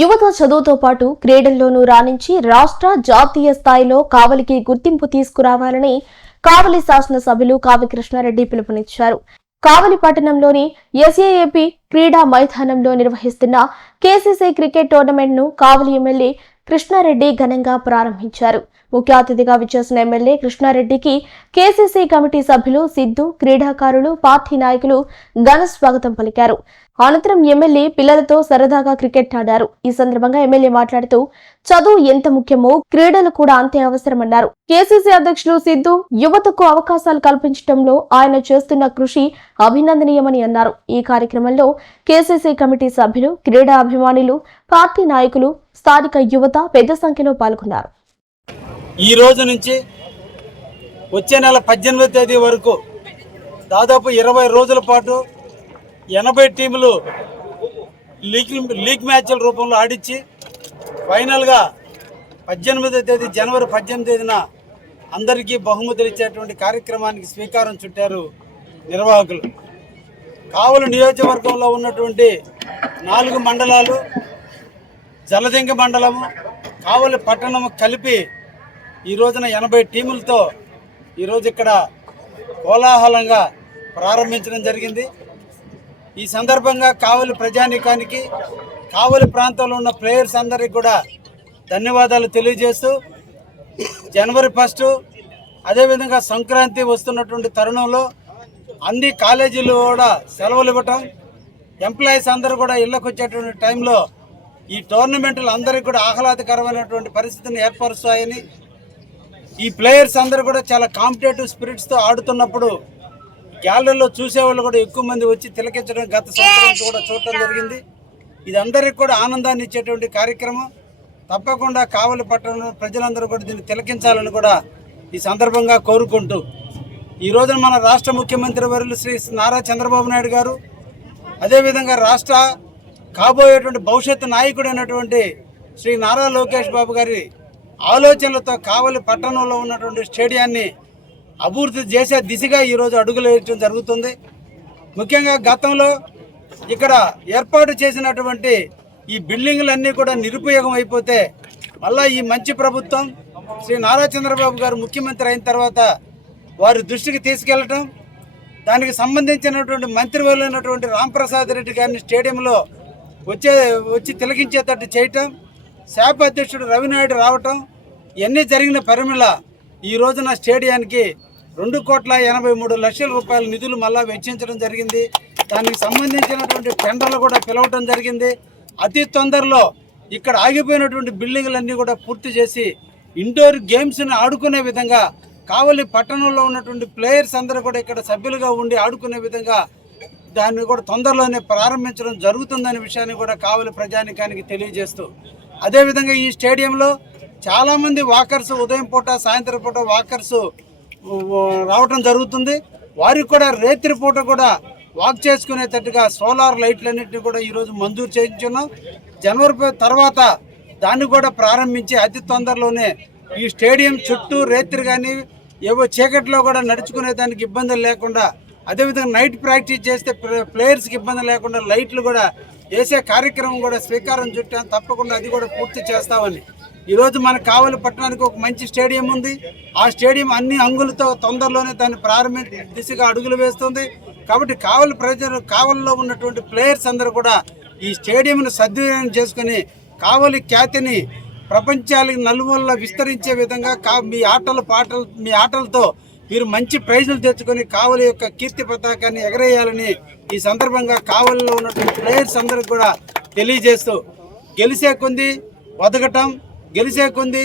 యువత చదువుతో పాటు క్రీడల్లోనూ రాణించి రాష్ట్ర జాతీయ స్థాయిలో కావలికి గుర్తింపు తీసుకురావాలని కావలి శాసనసభ్యులు కావి కృష్ణారెడ్డి పిలుపునిచ్చారు. కావలి పట్టణంలోని ఎస్ఏఏపీ క్రీడా మైదానంలో నిర్వహిస్తున్న కేసీసీ క్రికెట్ టోర్నమెంట్ ను కావలి ఎమ్మెల్యే కృష్ణారెడ్డి ఘనంగా ప్రారంభించారు. ముఖ్య అతిథిగా విచ్చేసిన ఎమ్మెల్యే కృష్ణారెడ్డికి కేసీసీ కమిటీ సభ్యులు సిద్ధు, క్రీడాకారులు, పార్టీ నాయకులు ఘన స్వాగతం పలికారు. అనంతరం ఎమ్మెల్యే పిల్లలతో సరదాగా క్రికెట్ ఆడారు. ఈ సందర్భంగా ఎమ్మెల్యే మాట్లాడుతూ చదువు ఎంత ముఖ్యమో క్రీడలు కూడా అంతే అవసరమన్నారు. కేసీసీ అధ్యక్షులు సిద్ధు యువతకు అవకాశాలు కల్పించడంలో ఆయన చేస్తున్న కృషి అభినందనీయమని అన్నారు. ఈ కార్యక్రమంలో కేసీసీ కమిటీ సభ్యులు, క్రీడా అభిమానులు, పార్టీ నాయకులు, స్థానిక యువత పెద్ద సంఖ్యలో పాల్గొన్నారు. ఈ రోజు నుంచి వచ్చే నెల 18వ తేదీ వరకు దాదాపు 20 రోజుల పాటు 80 టీములు లీగ్ మ్యాచ్ల రూపంలో ఆడించి ఫైనల్గా 18వ తేదీ జనవరి 18వ తేదీన అందరికీ బహుమతులు ఇచ్చేటువంటి కార్యక్రమానికి శ్రీకారం చుట్టారు నిర్వాహకులు. కావలి నియోజకవర్గంలో ఉన్నటువంటి 4 మండలాలు, జలదింగ మండలము, కావలి పట్టణము కలిపి ఈ రోజున 80 టీములతో ఈరోజు ఇక్కడ కోలాహలంగా ప్రారంభించడం జరిగింది. ఈ సందర్భంగా కావలి ప్రజానీకానికి, కావలి ప్రాంతంలో ఉన్న ప్లేయర్స్ అందరికీ కూడా ధన్యవాదాలు తెలియజేస్తూ జనవరి 1 అదేవిధంగా సంక్రాంతి వస్తున్నటువంటి తరుణంలో అన్ని కాలేజీలు కూడా సెలవులు ఇవ్వటం, ఎంప్లాయీస్ అందరూ కూడా ఇళ్లకు వచ్చేటువంటి టైంలో ఈ టోర్నమెంట్లు అందరికీ కూడా ఆహ్లాదకరమైనటువంటి పరిస్థితిని ఏర్పరుస్తాయని, ఈ ప్లేయర్స్ అందరూ కూడా చాలా కాంపిటేటివ్ స్పిరిట్స్తో ఆడుతున్నప్పుడు గ్యాలరీలో చూసేవాళ్ళు కూడా ఎక్కువ మంది వచ్చి తిలకించడం గత సంవత్సరం కూడా చూడటం జరిగింది. ఇది అందరికీ కూడా ఆనందాన్ని ఇచ్చేటువంటి కార్యక్రమం. తప్పకుండా కావలి పట్టణంలో ప్రజలందరూ కూడా దీన్ని తిలకించాలని కూడా ఈ సందర్భంగా కోరుకుంటూ ఈ రోజున మన రాష్ట్ర ముఖ్యమంత్రి వర్యులు శ్రీ నారా చంద్రబాబు నాయుడు గారు, అదేవిధంగా రాష్ట్ర కాబోయేటువంటి భవిష్యత్తు నాయకుడైనటువంటి శ్రీ నారా లోకేష్ బాబు గారి ఆలోచనలతో కావలి పట్టణంలో ఉన్నటువంటి స్టేడియాన్ని అభివృద్ధి చేసే దిశగా ఈరోజు అడుగులు వేయడం జరుగుతుంది. ముఖ్యంగా గతంలో ఇక్కడ ఏర్పాటు చేసినటువంటి ఈ బిల్డింగులన్నీ కూడా నిరుపయోగం అయిపోతే మళ్ళా ఈ మంచి ప్రభుత్వం శ్రీ నారా చంద్రబాబు గారు ముఖ్యమంత్రి అయిన తర్వాత వారి దృష్టికి తీసుకెళ్లటం, దానికి సంబంధించినటువంటి మంత్రివర్యులైనటువంటి రాంప్రసాద్ రెడ్డి గారిని స్టేడియంలో వచ్చి తిలకించేటట్టు చేయటం, శాప్ అధ్యక్షుడు రవినాయుడు రావటం, ఇవన్నీ జరిగిన పరిమిళ ఈ రోజున స్టేడియానికి 2,83,00,000 రూపాయల నిధులు మళ్ళా వెచ్చించడం జరిగింది. దానికి సంబంధించినటువంటి టెండర్లు కూడా పిలవటం జరిగింది. అతి తొందరలో ఇక్కడ ఆగిపోయినటువంటి బిల్డింగులన్నీ కూడా పూర్తి చేసి ఇండోర్ గేమ్స్ని ఆడుకునే విధంగా, కావలి పట్టణంలో ఉన్నటువంటి ప్లేయర్స్ అందరూ కూడా ఇక్కడ సభ్యులుగా ఉండి ఆడుకునే విధంగా దాన్ని కూడా తొందరలోనే ప్రారంభించడం జరుగుతుందనే విషయాన్ని కూడా కావలి ప్రజానీకానికి తెలియజేస్తూ, అదేవిధంగా ఈ స్టేడియంలో చాలామంది వాకర్స్ ఉదయం పూట, సాయంత్రం పూట వాకర్స్ రావటం జరుగుతుంది. వారికి కూడా రాత్రి పూట కూడా వాక్ చేసుకునేటట్టుగా సోలార్ లైట్లన్నింటినీ కూడా ఈరోజు మంజూరు చేయించున్నాం. జనవరి తర్వాత దాన్ని కూడా ప్రారంభించి అతి తొందరలోనే ఈ స్టేడియం చుట్టూ రాత్రి కానీ ఏవో చీకట్లో కూడా నడుచుకునే దానికి ఇబ్బందులు లేకుండా, అదేవిధంగా నైట్ ప్రాక్టీస్ చేస్తే ప్లేయర్స్కి ఇబ్బంది లేకుండా లైట్లు కూడా వేసే కార్యక్రమం కూడా స్వీకారం చుట్టాం. తప్పకుండా అది కూడా పూర్తి చేస్తామని ఈరోజు మన కావలి పట్టణానికి ఒక మంచి స్టేడియం ఉంది. ఆ స్టేడియం అన్ని అంగులతో తొందరలోనే దాన్ని ప్రారంభించే దిశగా అడుగులు వేస్తుంది. కాబట్టి కావలి ప్రజలు, కావలిలో ఉన్నటువంటి ప్లేయర్స్ అందరూ కూడా ఈ స్టేడియంను సద్వినియోగం చేసుకుని కావలి ఖ్యాతిని ప్రపంచానికి నలుమూలలా విస్తరించే విధంగా మీ ఆటలతో మీరు మంచి ప్రైజులు తెచ్చుకొని కావలి యొక్క కీర్తి పతాకాన్ని ఎగరేయాలని ఈ సందర్భంగా కావలిలో ఉన్నటువంటి ప్లేయర్స్ అందరికి కూడా తెలియజేస్తూ, గెలిచే కొంది వదగటం, గెలిచే కొంది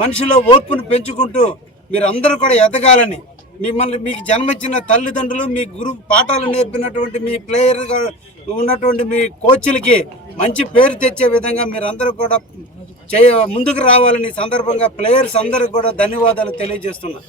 మనిషిలో ఓర్పును పెంచుకుంటూ మీరందరూ కూడా ఎదగాలని, మీకు జన్మించిన తల్లిదండ్రులు, మీ గురు పాఠాలు నేర్పినటువంటి మీ ప్లేయర్గా ఉన్నటువంటి మీ కోచ్లకి మంచి పేరు తెచ్చే విధంగా మీరందరూ కూడా ముందుకు రావాలని సందర్భంగా ప్లేయర్స్ అందరికీ కూడా ధన్యవాదాలు తెలియజేస్తున్నారు.